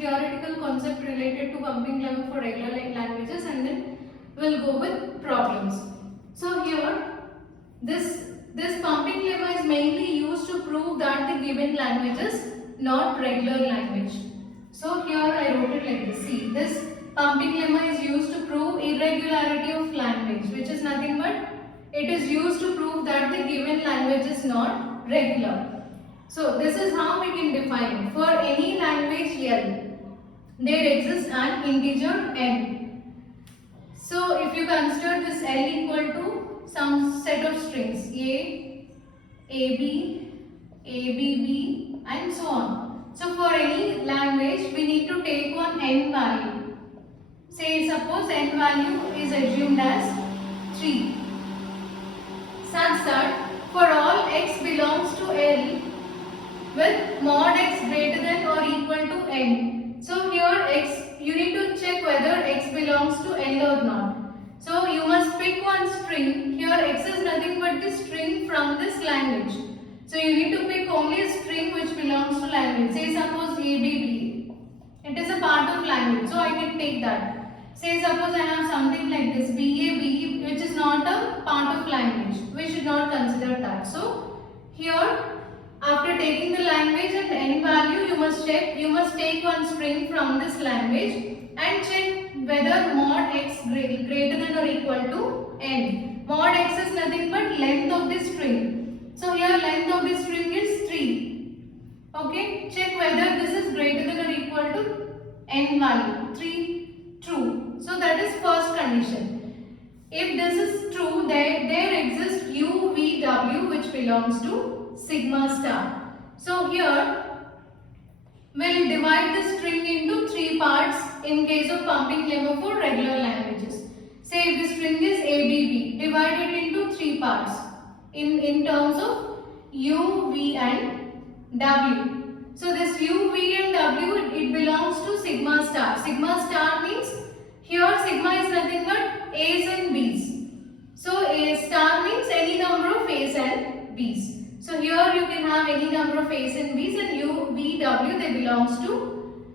theoretical concept related to pumping lemma for regular languages, and then we'll go with problems. So here, this pumping lemma is mainly used to prove that the given language is not regular language. So here I wrote it like this. See, this pumping lemma is used to prove irregularity of language, which is nothing but it is used to prove that the given language is not regular. So this is how we can define it. For any language L, there exists an integer n. So if you consider this L equal to some set of strings A, AB, ABB and so on. So for any language we need to take one n value. Say suppose n value is assumed as 3. Such that for all x belongs to L with mod x greater than or equal to n. So here x, you need to check whether x belongs to L or not. So you must pick one string. Here x is nothing but the string from this language. So you need to pick only a string which belongs to language. Say suppose ABB. It is a part of language, so I can take that. Say suppose I have something like this BAB, which is not a part of language. We should not consider that. So here, after taking the language and n value, you must take one string from this language and check whether mod x greater than or equal to n. Mod x is nothing but length of the string. So here length of the string is 3. Okay, check whether this is greater than or equal to n value. 3, true. So that is first condition. If this is true, there exists UVW which belongs to sigma star. So here we'll divide the string into 3 parts in case of pumping lemma for regular languages. Say if the string is ABB, divide it into 3 parts in terms of U, V and W. So this U, V and W, it belongs to sigma star. Sigma star means here sigma is nothing but A's and B's. So A star means any number of A's and B's. So here you can have any number of A's and B's, and U, V, W, they belongs to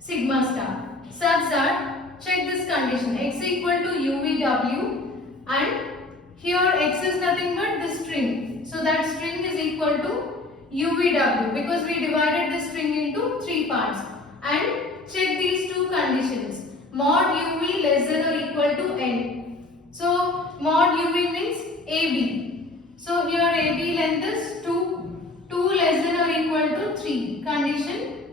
sigma star. Such that, check this condition, x equal to UVW, and here x is nothing but the string. So that string is equal to UVW because we divided the string into 3 parts. And check these 2 conditions. Mod UV less than or equal to n. So mod UV means AB. So here AB length is 2. 2 less than or equal to 3. Condition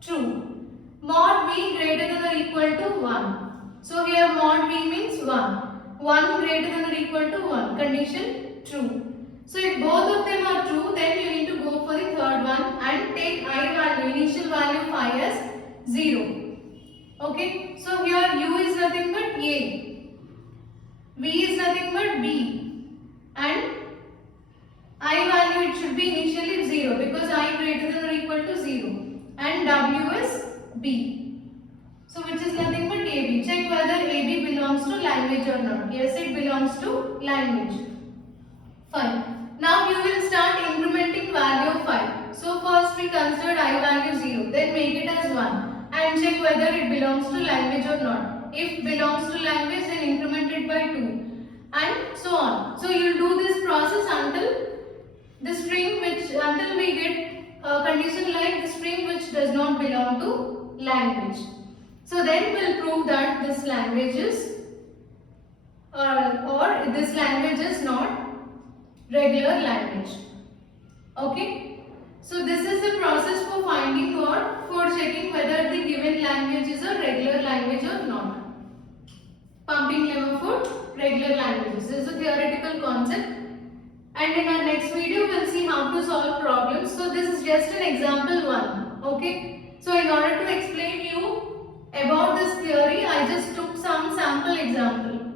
true. Mod V greater than or equal to 1. So here mod V means 1. 1 greater than or equal to 1. Condition true. So if both of them are true, then you need to go for the third one and take I value, initial value phi as 0. Okay, so here U is nothing but A, V is nothing but B, and I value it should be initially 0 because I greater than or equal to 0, and W is B. So which is nothing but AB. Check whether AB belongs to language or not. Yes, it belongs to language. Fine. Now you will start incrementing value of phi. So first we considered I value 0, then make it as 1. And check whether it belongs to language or not. If belongs to language, then increment it by 2 and so on. So you will do this process until the string until we get a condition like the string which does not belong to language. So then we will prove that this language is or this language is not regular language. Okay. So this is the process for finding or for checking whether the given language is a regular language or not. Pumping lemma for regular languages. This is a theoretical concept, and in our next video we will see how to solve problems. So this is just an example one. Okay. So in order to explain you about this theory, I just took some sample example.